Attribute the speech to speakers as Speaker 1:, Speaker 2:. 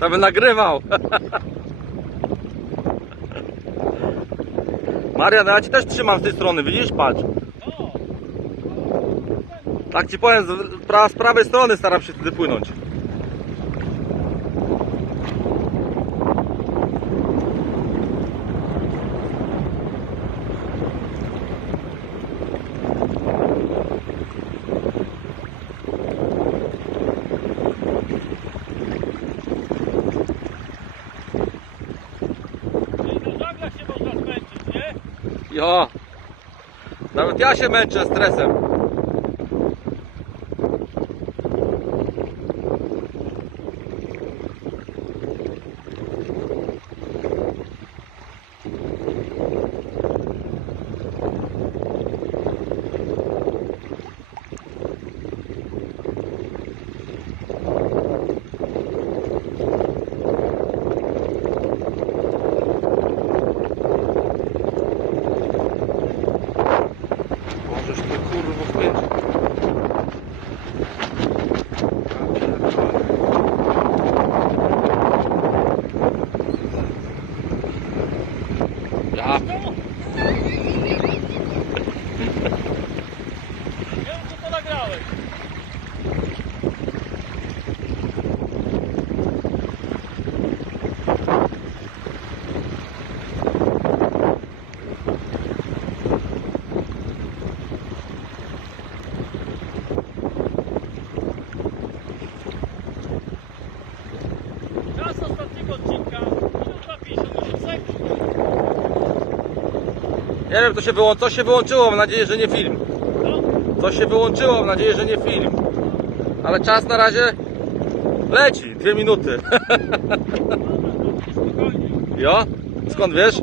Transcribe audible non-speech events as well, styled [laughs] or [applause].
Speaker 1: To by nagrywał. Marian, ja ci też trzymam z tej strony, widzisz? Patrz.
Speaker 2: No,
Speaker 1: Tak ci powiem, z prawej strony staram się wtedy płynąć.
Speaker 2: czyli na żaglach się można zmęczyć, nie?
Speaker 1: Jo. Nawet ja się męczę stresem. Ja
Speaker 2: nie wiem, to
Speaker 1: się, się wyłączyło, mam nadzieję, że nie film. Co się wyłączyło, mam nadzieję, że nie film. Ale czas na razie leci, dwie minuty. [laughs] Jo? Skąd wiesz?